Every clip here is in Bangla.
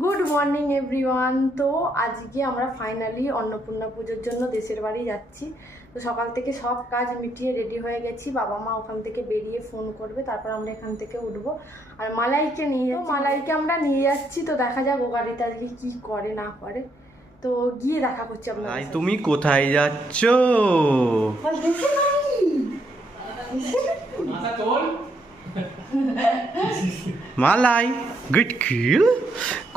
গুড মর্নিং এভরিওয়ান তো আজকে আমরা ফাইনালি অন্নপূর্ণা পুজোর জন্য দেশের বাড়ি যাচ্ছি। তো সকাল থেকে সব কাজ মিটিয়ে রেডি হয়ে গেছি। বাবা মা ওখান থেকে বেরিয়ে ফোন করবে তারপর আমরা এখান থেকে উঠবো। আর মালাইকে নিয়ে যাব মালাইকে আমরা নিয়ে যাচ্ছি তো দেখা যাক ও গাড়িতে আজকে কি করে না করে। তো গিয়ে দেখা করছি আপনার তুমি কোথায় যাচ্ছ? মালাই গুড কিল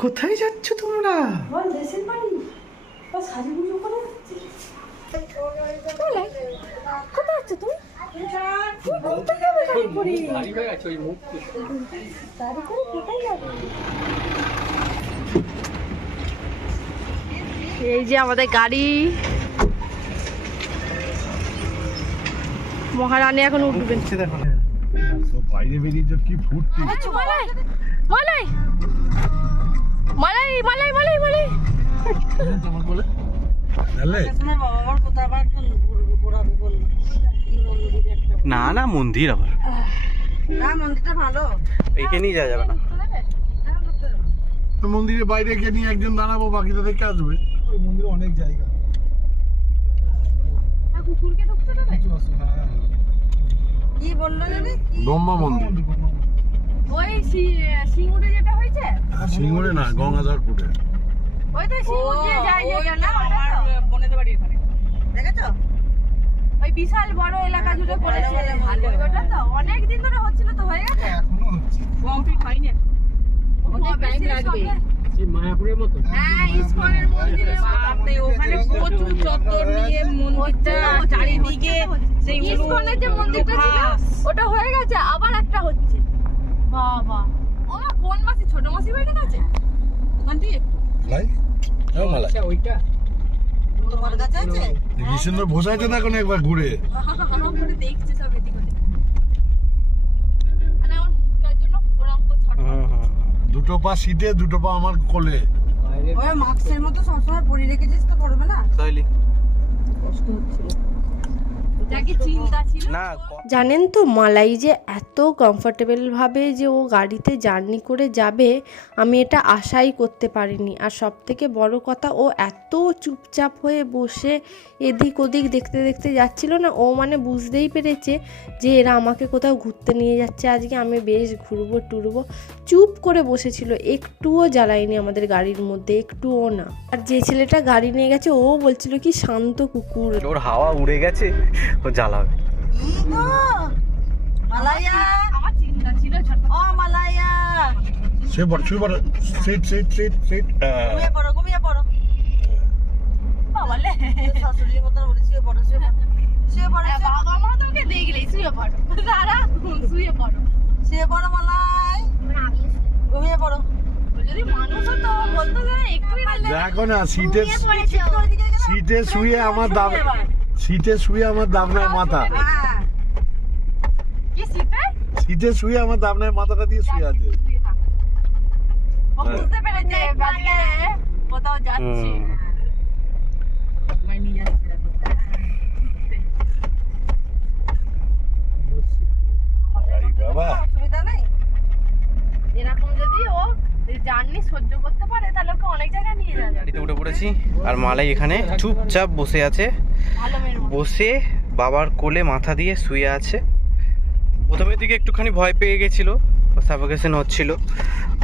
কোথায় যাচ্ছ তোমরা? বল দেশের বাড়ি বা সাজি করে কোথায় যাচ্ছ তুমি? এই যে আমাদের গাড়ি। মহারানী এখন উঠবেন। বাইরে বেরিয়ে কি ফুটছি মালাই মালাই মালাই মালাই মালাই না না মন্দির আবার। এইখানেই যাওয়া যাবে না। মন্দিরের বাইরে গিয়ে নিয়ে একজন দাঁড়াবো বাকিটা দেখে আসবে। ওই মন্দিরে অনেক জায়গা। কি বলল জানি ব্রহ্মা মন্দির। ওই সিঙ্গুরে যেটা হয়েছে? সিঙ্গুরে না গঙ্গাধরপুরে। ওই তো সিঙ্গুর দিয়ে যায় যেটা না ওটা তো? বোনেদের বাড়ির ওখানে। দেখেছ? ওই বিশাল বড় এলাকা জুড়ে করেছে ওটা তো অনেক দিন ধরে হচ্ছিল তো হয়ে গেছে? এখনও হচ্ছে। কমপ্লিট হয়নি। অনেক। হ্যাঁ ইসকনের মন্দিরে বাপরে, ওখানে প্রচুর চত্বর নিয়ে মন্দিরটা চারিদিকে সেই ইসকনের যে মন্দিরটা ছিল ওটা হয়ে গেছে আবার একটা হচ্ছে। বাবা। ও কোন মাসি? ছোট মাসি বাড়ির কাছে? ওখান থেকে লাই। আছে কি সুন্দর বসাইতে না কোনো একবার ঘুরে? করে দেখছে সব এদিক ওদিক আমার মুখটার জন্য ওরকম করে ছটফট দুটো পা শীতে দুটো পা আমার কোলে। ওই মাস্কের মতো সবসময় পরে রেখেছিস তো করবে না তাইলে। কষ্ট না জানেন তো মালাই যে এত কমফোর্টেবলভাবে যে ও গাড়িতে জার্নি করে যাবে আমি এটা আশাই করতে পারিনি। আর সব থেকে বড় কথা ও এত চুপচাপ হয়ে বসে এদিক ওদিক দেখতে দেখতে যাচ্ছিল না ও মানে বুঝতেই পেরেছে যে এরা আমাকে কোথাও ঘুরতে নিয়ে যাচ্ছে। আজকে আমি বেশ ঘুরবো টুরবো। চুপ করে বসেছিল একটুও জ্বালায়নি আমাদের গাড়ির মধ্যে একটুও না। আর যে ছেলেটা গাড়ি নিয়ে গেছে ও বলছিল কি শান্ত কুকুর। ওর হাওয়া উড়ে গেছে? ও জ্বালাবে কি গো মালাইয়া আমার চিন্তা ছিল ছোট ও মালাইয়া সে বড় শুয়ে বড় সিট সিট সিট সিট ঘুমিয়ে পড়ো ঘুমিয়ে পড়ো। বাবালে। শাশুড়ির মতন বলি শুয়ে পড়ো শুয়ে পড়ো। শুয়ে পড়ো বাবা মা তোকে দেখলেই শুয়ে পড়ো। সারা শুয়ে পড়ো। শুয়ে পড়ো মালাই ঘুমিয়ে পড়ো। যদি মানুষ হতো বলতো যে একটু দেখো না সিটে সিটে শুয়ে আমার দাম সিটে শুয়ে আমার দাবনায় মাথা। হ্যাঁ শীতে সিটে? শুয়ে আমার দাবনায় মাথাটা দিয়ে শুয়ে আছে। দেখো। এই বাবা। অসুবিধা নেই? এরকম যদি ও জার্নি সহ্য করতে পারে তাহলে ওকে অনেক জায়গায় নিয়ে যাবে। গাড়িতে উঠে পড়েছি আর মালাই এখানে চুপচাপ বসে আছে। বসে বাবার কোলে মাথা দিয়ে শুয়ে আছে। প্রথমের দিকে একটুখানি ভয় পেয়ে গেছিল সাফোকেশন হচ্ছিল।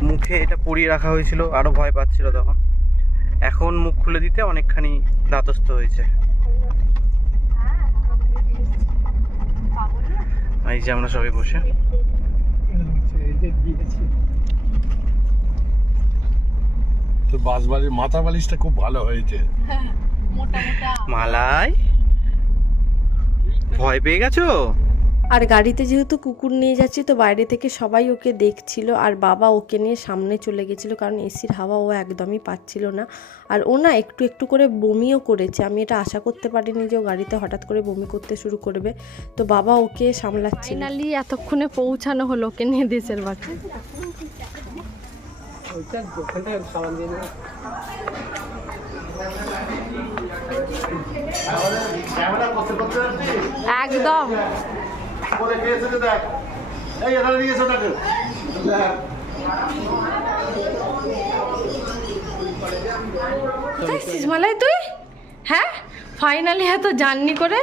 মুখে এটা পরিয়ে রাখা হয়েছিল আরও ভয় পাচ্ছিল তখন। এখন মুখ খুলে দিতে অনেকখানি ধাতস্থ হয়েছে। এই যে আমরা সবাই বসে। তো বাস বাড়ির মাথা বালিশটা খুব ভালো হয়েছে। মোটা মোটা মালাই ভয় পেয়ে গেছো? আর গাড়িতে যেহেতু কুকুর নিয়ে যাচ্ছি তো বাইরে থেকে সবাই ওকে দেখছিল আর বাবা ওকে নিয়ে সামনে চলে গেছিল কারণ এসির হাওয়া ও একদমই পাচ্ছিল না। আর ও না একটু একটু করে বমিও করেছে আমি এটা আশা করতে পারিনি যে ও গাড়িতে হঠাৎ করে বমি করতে শুরু করবে। তো বাবা ওকে সামলাচ্ছে। ফাইনালি এতক্ষণে পৌঁছানো হলো ওকে নিয়ে দেশের বাড়ি ক্যামেরা করতে করতে একদম। বলে খেয়েছে দেখ। এই নিয়ে তুই হ্যাঁ? ফাইনালি এত জার্নি করে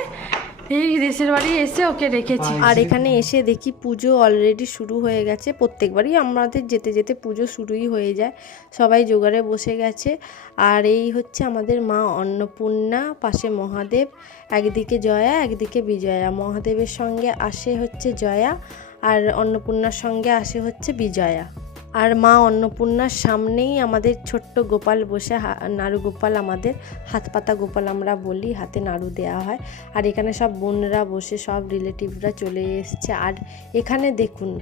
এই দেশের বাড়ি এসে ওকে রেখেছি। আর এখানে এসে দেখি পুজো অলরেডি শুরু হয়ে গেছে। প্রত্যেকবারই আমাদের যেতে যেতে পুজো শুরুই হয়ে যায়। সবাই জোগাড়ে বসে গেছে। আর এই হচ্ছে আমাদের মা অন্নপূর্ণা, পাশে মহাদেব, একদিকে জয়া, একদিকে বিজয়া। মহাদেবের সঙ্গে আসে হচ্ছে জয়া, আর অন্নপূর্ণার সঙ্গে আসে হচ্ছে বিজয়া। আর মা অন্নপূর্ণার সামনেই আমাদের ছোট্ট গোপাল বসে হা- নাড়ু গোপাল আমাদের হাত পাতা গোপাল আমরা বলি হাতে নাড়ু দেওয়া হয়। আর এখানে সব বোনরা বসে সব রিলেটিভরা চলে এসছে। আর এখানে দেখুন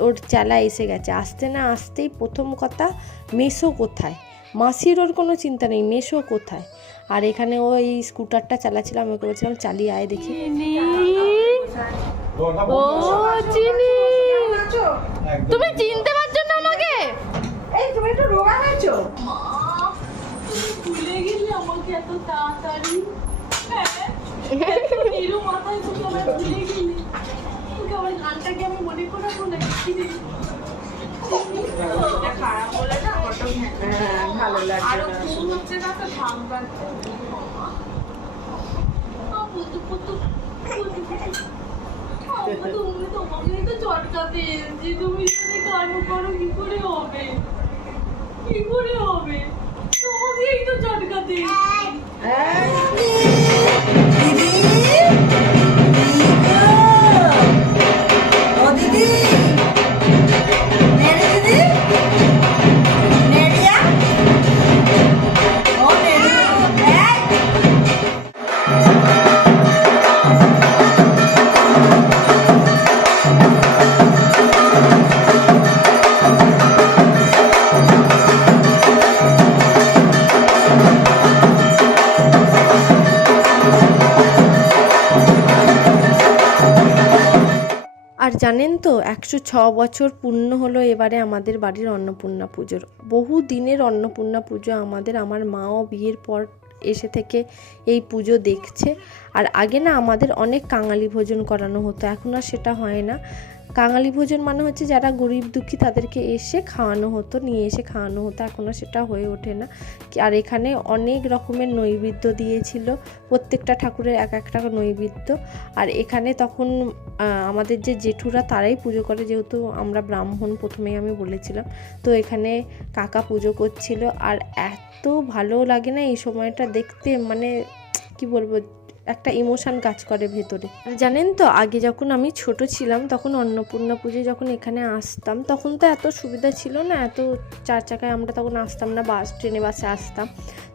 ওর চেলা এসে গেছে। আসতে না আসতেই প্রথম কথা মেসো কোথায়? মাসির ওর কোনো চিন্তা নেই মেসো কোথায়? আর এখানে ও এই স্কুটারটা চালাচ্ছিলাম আমি ওকে বলছিলাম চালিয়ে আয় দেখি। তুমি চিনতে পারছ ভুলে গেলি আমাকে এত তাড়াতাড়ি। হ্যাঁ এরও মাথায় তোকে আমার ভুলে গেলি। তোকে আমার গানটাকে আমি মনে করাবো না কি খারাপ বলে না ভালো লাগে আরও ঘুম হচ্ছে না তো ঘাম পাচ্ছে তুমি তোমাকে তো চটকাতে এসেছি। তুমি যদি কান করো কি করে হবে? কি করে হবে আর জানেন তো, একশো ছ বছর পূর্ণ হলো এবারে আমাদের বাড়ির অন্নপূর্ণা পুজোর। বহু দিনের অন্নপূর্ণা পুজো আমাদের, আমার মাও বিয়ের পর এসে থেকে এই পুজো দেখছে। আর আগে না আমাদের অনেক কাঙালি ভোজন করানো হতো, এখন আর সেটা হয় না। কাঙালি ভোজন মানে হচ্ছে যারা গরিব দুঃখী তাদেরকে এসে খাওয়ানো হতো, নিয়ে এসে খাওয়ানো হতো। এখন আর সেটা হয়ে ওঠে না। আর এখানে অনেক রকমের নৈবেদ্য দিয়েছিল। প্রত্যেকটা ঠাকুরের এক একটা নৈবেদ্য। আর এখানে তখন আমাদের যে জেঠুরা তারাই পুজো করে, যেহেতু আমরা ব্রাহ্মণ প্রথমেই আমি বলেছিলাম। তো এখানে কাকা পুজো করছিল। আর এত ভালো লাগে না এই সময়টা দেখতে মানে কি বলব একটা ইমোশান কাজ করে ভেতরে। জানেন তো, আগে যখন আমি ছোট ছিলাম, তখন অন্নপূর্ণা পুজো যখন এখানে আসতাম, তখন তো এত সুবিধা ছিল না, এত চার চাকায় আমরা তখন আসতাম না, বাস, ট্রেনে, বাসে আসতাম।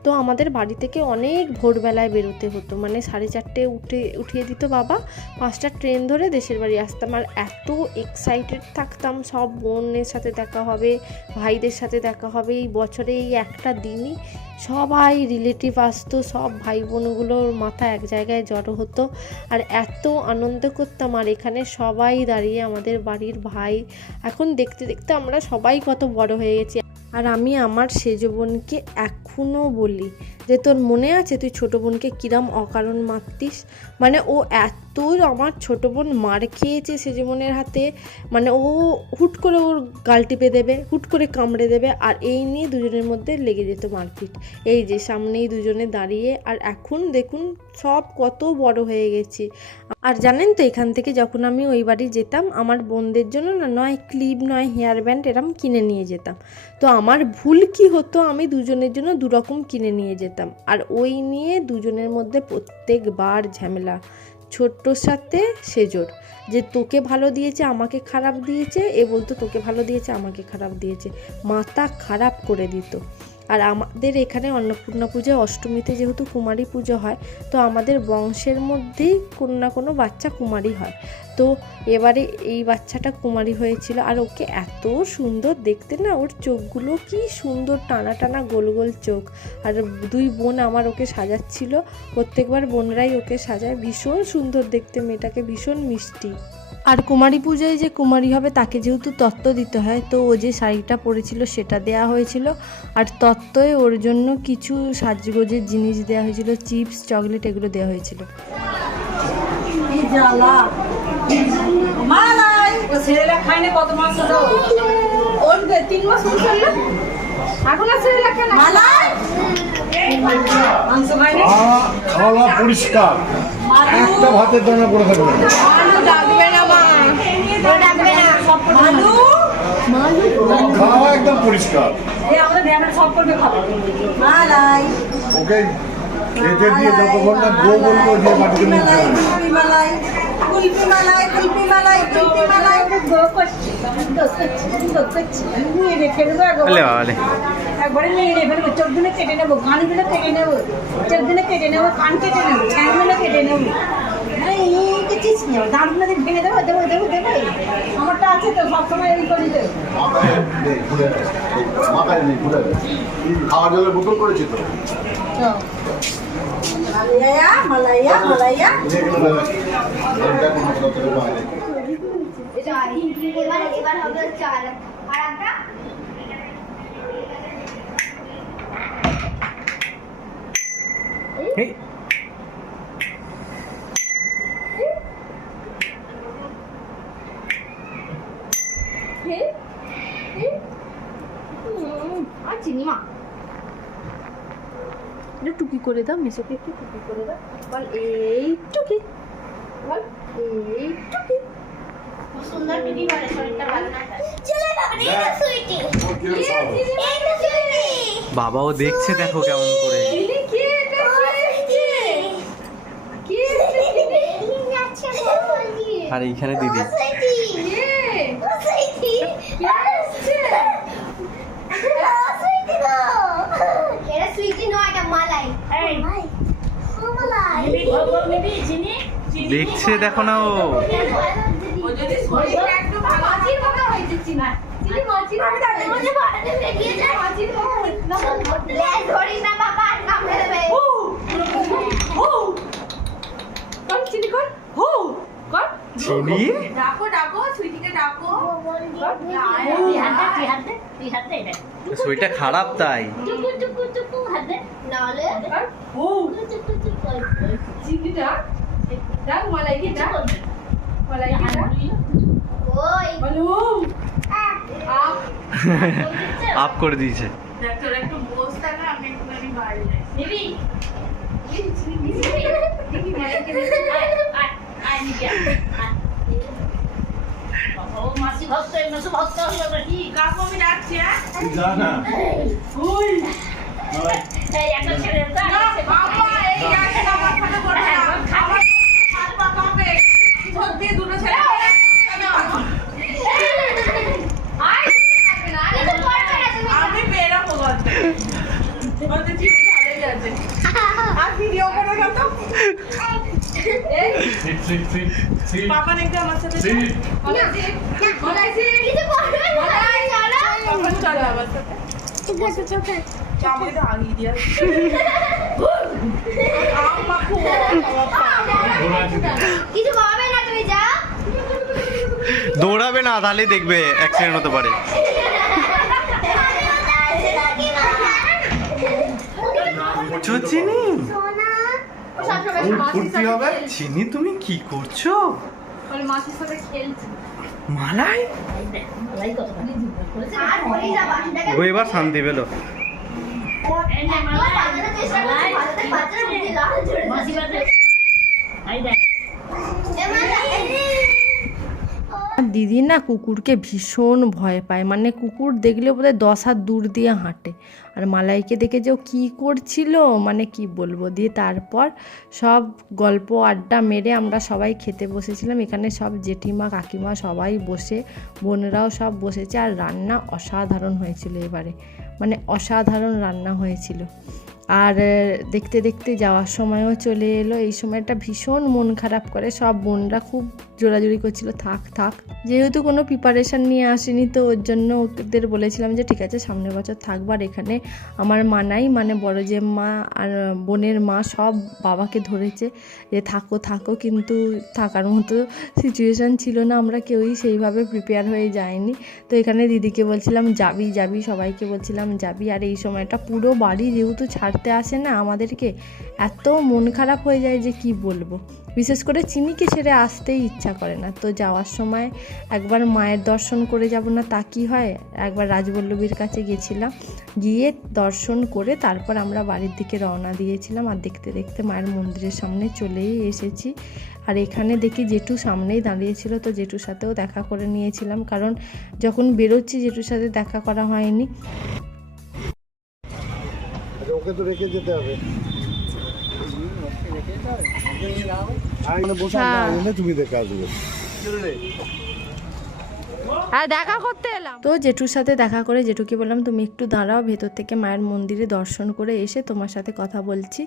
তো আমাদের বাড়ি থেকে অনেক ভোরবেলায় বেরোতে হতো। মানে সাড়ে চারটে উঠে, উঠিয়ে দিত বাবা। পাঁচটা ট্রেন ধরে দেশের বাড়ি আসতাম। আর এত এক্সাইটেড থাকতাম। সব বোনের সাথে দেখা হবে, ভাইদের সাথে দেখা হবে। এই বছরে এই একটা দিনই সবাই রিলেটিভ আসতো। সব ভাই বোনগুলোর মাথা এক জায়গায় জড়ো হতো। আর এত আনন্দ করতাম। আর এখানে সবাই দাঁড়িয়ে আমাদের বাড়ির ভাই। এখন দেখতে দেখতে আমরা সবাই কত বড় হয়ে গেছি। আর আমি আমার সেজ বোনকে এখনও বলি যে তোর মনে আছে তুই ছোটো বোনকে কিরাম অকারণ মারতিস? মানে ও এত আমার ছোটো বোন মার খেয়েছে সেজ বোনের হাতে মানে ও হুট করে ওর গাল টিপে দেবে, হুট করে কামড়ে দেবে, আর এই নিয়ে দুজনের মধ্যে লেগে যেত মারপিট। এই যে সামনেই দুজনে দাঁড়িয়ে, আর এখন দেখুন সব কত বড় হয়ে গেছি। আর জানেন তো এখান থেকে যখন আমি ওই বাড়ি যেতাম, আমার বোনদের জন্য না নয় ক্লিপ, নয় হেয়ার ব্যান্ড এরম কিনে নিয়ে যেতাম। তো আমার ভুল কি হতো আমি দুজনের জন্য দুরকম কিনে নিয়ে যেতাম। আর ওই নিয়ে দুজনের মধ্যে প্রত্যেকবার ঝামেলা। ছোট্টর সাথে সেজোর। যে তোকে ভালো দিয়েছে, আমাকে খারাপ দিয়েছে, এ বলতো তোকে ভালো দিয়েছে, আমাকে খারাপ দিয়েছে। মাথা খারাপ করে দিত। আর আমাদের এখানে অন্নপূর্ণা পুজো, অষ্টমীতে যেহেতু কুমারী পুজো হয়, তো আমাদের বংশের মধ্যেই কোনো না কোনো বাচ্চা কুমারী হয়। তো এবারে এই বাচ্চাটা কুমারী হয়েছিল আর ওকে এত সুন্দর দেখতে না, ওর চোখগুলো কি সুন্দর টানা টানা গোল গোল চোখ। আর দুই বোন আমার ওকে সাজাচ্ছিল, প্রত্যেকবার বোনরাই ওকে সাজায়, ভীষণ সুন্দর দেখতে, মেয়েটাকে ভীষণ মিষ্টি। আর কুমারী পুজোয় যে কুমারী হবে তাকে যেহেতু তত্ত্ব দিতে হয় তো ও যে শাড়িটা পরেছিল সেটা দেয়া হয়েছিল। আর তত্ত্বয় ওর জন্য কিছু সাজগোজের জিনিস দেওয়া হয়েছিল চিপস চকলেট এগুলো দেওয়া হয়েছিল। খাওয়া পরিষ্কার। একটা ভাতের দানা পড়ে থাকবে খাওয়া একদম পরিষ্কার। এই আমাদের ধ্যানের সব করবে খাবে মালাই। ওকে খেতে দিয়ে যতক্ষণ না গো বলব যে মাটিতে নিতে মালাই হবে কুলপি মালাই কুলপি মালাই কুলপি মালাই কুলপি মালাই। গো করছি গো করছি গো করছি। নিয়ে রেখে দেবো একবার আলে বাবালে একবারে নিয়ে দেবো চোখ দিনে কেটে নেব কানগুলো কেটে নেব চোখ দিনে কেটে নেব কান কেটে নেব ঠ্যাংগুলো কেটে নেব। কিছুস নেই দাঁতগুলো দিয়ে ভেঙে দেবো দেবো দেবো দেবো। আমারটা আছে তো সবসময় এই করি মাথায় নেই ঘুরে খাওয়ার জলের বোতল করেছি তো। মালাইয়া মালাইয়া মালাইয়া। দেখো হাসপাতালে বাইরে এবার এবার হবে চার আর একটা? এই, আর চিনি মা একটু টুকি করে দাও মেসোকে একটু টুকি করে দাও। বল এই টুকি বল এই টুকি সুন্দর টুকি করে শরীরটা ভালো না চলে বাবা এই সুইটি এই সুইটি বাবাও দেখছে দেখো কেমন করে। কে এটা কে কে যাচ্ছে বলি আর এইখানে দিদি সুইটি কে সুইটি কে আসছে সুইটি গো এটা সুইটি নয় এটা মালাই এই মালাই দেখছে দেখো না ও ও যদি শরীরটা একটু ভালো মাছির মতো হয়েছে চিনা চিনি মাছির মতো মধ্যে বাড়াতে বেরিয়ে যায় মাছির মতো লে ধরিস না বাবা আর কামড়ে দেবে কর চিনি ডাকো ডাকো সুইটিকে ডাকো শরীরটা খারাপ তাই। নাহলে ও ডাক মালাইকে ডাক মালাইকে ডাক ওই বলো আপ আপ করে দিয়েছে দেখ তোর একটু বস থাকা আমি একটুখানি বাইরে যাই নিবি দেখি মালাইকে কাকু আমি ডাকছি হ্যাঁ যা না ওই বাবা এই গাছে আমার ফটো করে আমার হাত পা কাঁপে সত্যি দুটো ছেলে আমি বেরোবো ঠিক আছে। আর ভিডিও করে কত পাপা নাকি আমার সাথে চলো। আমার সাথে। চা আমাকে তো আগিয়ে দিয়ে আসছে। আম্মা খুব কিছু দৌড়াবে না তাহলেই দেখবে অ্যাক্সিডেন্ট হতে পারে। চিনি হবে? চিনি তুমি কি করছ? মাসির সাথে খেলছি। মালাই? ও এবার শান্তি পেল। দিদি না কুকুরকে ভীষণ ভয় পায়। মানে কুকুর দেখলে বোধহয় দশ হাত দূর দিয়ে হাঁটে। আর মালাইকে দেখে যে ও কী করছিল মানে কি বলব? দিয়ে তারপর সব গল্প, আড্ডা মেরে আমরা সবাই খেতে বসেছিলাম। এখানে সব জেঠিমা, কাকিমা সবাই বসে, বোনেরাও সব বসেছে। আর রান্না অসাধারণ হয়েছিল এবারে। মানে অসাধারণ রান্না হয়েছিল। আর দেখতে দেখতে যাওয়ার সময়ও চলে এলো। এই সময়টা ভীষণ মন খারাপ করে। সব বোনরা খুব জোরাজুরি করছিল, থাক থাক। যেহেতু কোনো প্রিপারেশান নিয়ে আসেনি, তো ওর জন্য ওদের বলেছিলাম যে, ঠিক আছে, সামনের বছর থাকব আর এখানে আমার মানাই। মানে বড় যে মা আর বোনের মা সব বাবাকে ধরেছে যে, থাকো থাকো। কিন্তু থাকার মতো সিচুয়েশান ছিল না, আমরা কেউই সেইভাবে প্রিপেয়ার হয়ে যায়নি। তো এখানে দিদিকে বলছিলাম, যাবি যাবি। সবাইকে বলছিলাম, যাবি। আর এই সময়টা পুরো বাড়ি যেহেতু ছাড়তে আসে না আমাদেরকে, এত মন খারাপ হয়ে যায় যে কি বলব? বিশেষ করে চিনিকে ছেড়ে আসতেই করে না। তো যাওয়ার সময় একবার মায়ের দর্শন করে যাব না তা কি হয়? একবার রাজবল্লভীর কাছে গেছিলাম গিয়ে দর্শন করে তারপর আমরা বাড়ির দিকে রওনা দিয়েছিলাম আর দেখতে দেখতে মায়ের মন্দিরের সামনে চলেই এসেছি। আর এখানে দেখি জেঠু সামনেই দাঁড়িয়েছিল তো জেঠুর সাথেও দেখা করে নিয়েছিলাম। কারণ যখন বেরোচ্ছি জেঠুর সাথে দেখা করা হয়নি। আচ্ছা, ওকে তো রেখে যেতে হবে। আর আসবে। আর দেখা করতে এলাম। তো জেঠুর সাথে দেখা করে জেঠুকে বললাম তুমি একটু দাঁড়াও ভেতর থেকে মায়ের মন্দিরে দর্শন করে এসে তোমার সাথে কথা বলছি।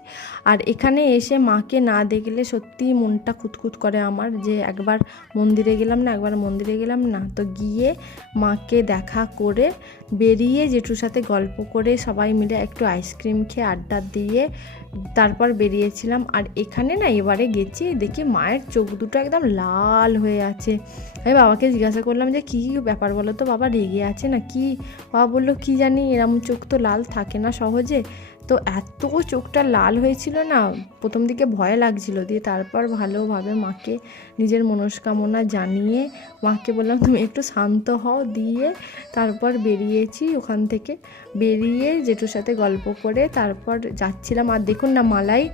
আর এখানে এসে মাকে না দেখলে সত্যিই মনটা খুঁতখুত করে আমার যে একবার মন্দিরে গেলাম না একবার মন্দিরে গেলাম না। তো গিয়ে মাকে দেখা করে বেরিয়ে জেঠুর সাথে গল্প করে সবাই মিলে একটু আইসক্রিম খেয়ে আড্ডা দিয়ে তারপর বেরিয়েছিলাম আর এখানে না এবারে গেছি, দেখি মায়ের চোখ দুটো একদম লাল হয়ে আছে। আমি বাবাকে জিজ্ঞাসা করলাম যে, কী ব্যাপার বলো তো, বাবা রেগে আছে না কি? বাবা বলল, কি জানি, এরম চোখ তো লাল থাকে না সহজে। তো এত চোখটা লাল হয়েছিল না, প্রথম দিকে ভয় লাগছিল দিয়ে তারপর ভালোভাবে মাকে নিজের মনস্কামনা জানিয়ে মাকে বললাম, তুমি একটু শান্ত হও। দিয়ে তারপর বেরিয়েছি ওখান থেকে। বেরিয়ে জেঠুর সাথে গল্প করে তারপর যাচ্ছিলাম। আর দেখুন না, মালাই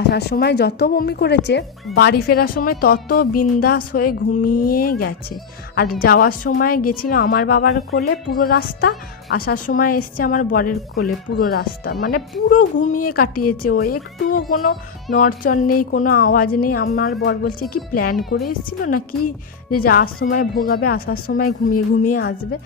আসার সময় যত বমি করেছে, বাড়ি ফেরার সময় তত বিন্দাস হয়ে ঘুমিয়ে গেছে। আর যাওয়ার সময় গেছিল আমার বাবার কোলে পুরো রাস্তা, আসার সময় এসছে আমার বরের কোলে পুরো রাস্তা। মানে পুরো ঘুমিয়ে কাটিয়েছে ও। একটুও কোনো নড়চড় নেই, কোনো আওয়াজ নেই। আমার বর বলছে, কি প্ল্যান করে এসেছিল না কি যে যাওয়ার সময় ভোগাবে, আসার সময় ঘুমিয়ে ঘুমিয়ে আসবে।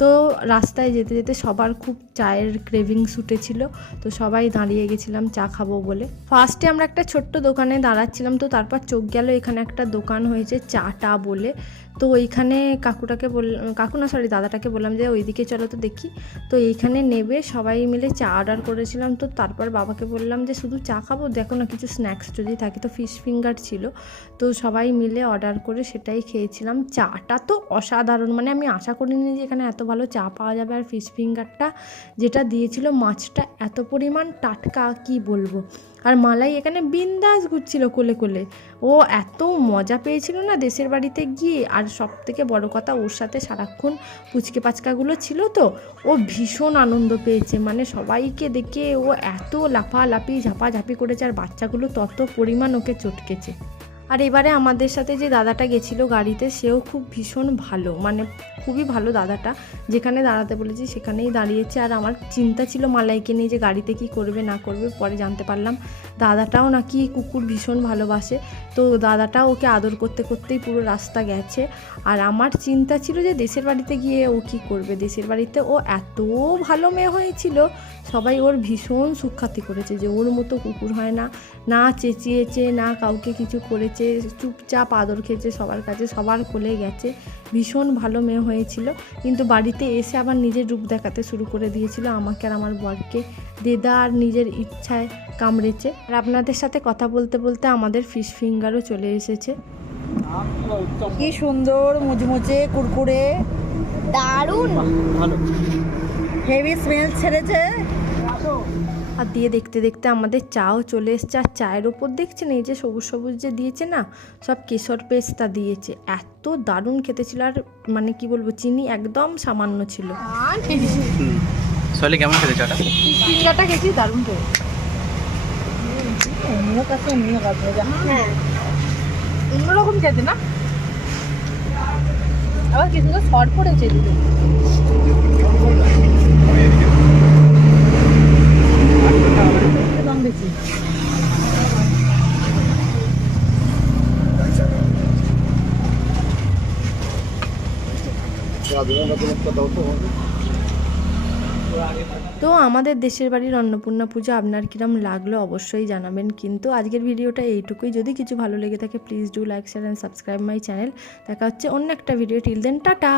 তো রাস্তায় যেতে যেতে সবার খুব চায়ের ক্রেভিংস উঠেছিল তো সবাই দাঁড়িয়ে গেছিলাম চা খাব বলে। ফার্স্টে আমরা একটা ছোট্ট দোকানে দাঁড়াচ্ছিলাম, তো তারপর চোখ গেল, এখানে একটা দোকান হয়েছে চাটা বলে। তো ওইখানে কাকুটাকে বল, কাকু না সরি দাদাটাকে বললাম যে ওইদিকে চলো তো দেখি। তো এইখানে নেবে, সবাই মিলে চা অর্ডার করেছিলাম। তো তারপর বাবাকে বললাম যে শুধু চা খাব? দেখো না, কিছু স্ন্যাক্স যদি থাকে। তো ফিশ ফিঙ্গার ছিল। তো সবাই মিলে অর্ডার করে সেটাই খেয়েছিলাম। চাটা তো অসাধারণ। মানে আমি আশা করিনি যে এখানে এত ভালো চা পাওয়া যাবে। আর ফিশ ফিঙ্গারটা যেটা দিয়েছিল মাছটা এত পরিমাণ টাটকা, কি বলব? আর মালাই এখানে বিন্দাস ঘুরছিল কোলে কোলে। ও এত মজা পেয়েছিল না দেশের বাড়িতে গিয়ে। আর সব থেকে বড়ো কথা, ওর সাথে সারাক্ষণ পুচকে পাচকাগুলো ছিল তো। ও ভীষণ আনন্দ পেয়েছে। মানে সবাইকে দেখে ও এত লাফালাফি, ঝাপাঝাপি করেছে। আর বাচ্চাগুলো তত পরিমাণ ওকে চটকেছে। আর এবারে আমাদের সাথে যে দাদাটা গেছিল গাড়িতে, সেও খুব ভীষণ ভালো মানে খুবই ভালো দাদাটা। যেখানে দাঁড়াতে বলেছি সেখানেই দাঁড়িয়েছে। আর আমার চিন্তা ছিল মালাইকে নিয়ে যে গাড়িতে কি করবে, না করবে, পরে জানতে পারলাম। দাদাটাও নাকি কুকুর ভীষণ ভালোবাসে। তো দাদাটাও ওকে আদর করতে করতেই পুরো রাস্তা গেছে। আর আমার চিন্তা ছিল যে দেশের বাড়িতে গিয়ে ও কী করবে? দেশের বাড়িতে ও এত ভালো মেয়ে হয়েছিল, সবাই ওর ভীষণ সুখ্যাতি করেছে যে ওর মতো কুকুর হয় না। না চেঁচিয়েছে, না কাউকে কিছু করেছে। চুপচাপ আদর খেয়েছে সবার কাছে সবার কোলে গেছে। ভীষণ ভালো মেয়ে হয়েছিল। কিন্তু বাড়িতে এসে আবার নিজের রূপ দেখাতে শুরু করে দিয়েছিল। আমাকে আর আমার বরকে দেদা আর নিজের ইচ্ছায় কামড়েছে। আর আপনাদের সাথে কথা বলতে বলতে আমাদের ফিশ ফিঙ্গারও চলে এসেছে। কি সুন্দর মুচমুচে কুরকুরে। দারুণ। হেভি স্মেল ছেড়েছে। আর দিয়ে দেখতে দেখতে আমাদের চাও চলে এসছে। আর চায়ের ওপর দেখছেন এই যে সবুজ সবুজ যে দিয়েছে না সব কেশর পেস্তা দিয়েছে। এত দারুণ খেতে ছিল। আর মানে কি বলব চিনি একদম সামান্য ছিল। সলি কেমন খেতে চাটা? পিঙ্গাটা খেয়েছি দারুণ খেয়ে অন্য কাছে অন্য কাছে হ্যাঁ। অন্যরকম খেতে না? আবার কি সুন্দর শর্ট পড়েছে দিদি দাম বেশি দাও তো আমাকে। তো আমাদের দেশের বাড়ির অন্নপূর্ণা পুজো আপনার কিরম লাগল অবশ্যই জানাবেন। কিন্তু আজকের ভিডিওটা এইটুকুই। যদি কিছু ভালো লেগে থাকে please do like share and subscribe my channel দেখা হচ্ছে অন্য একটা ভিডিও টিল দেন টাটা!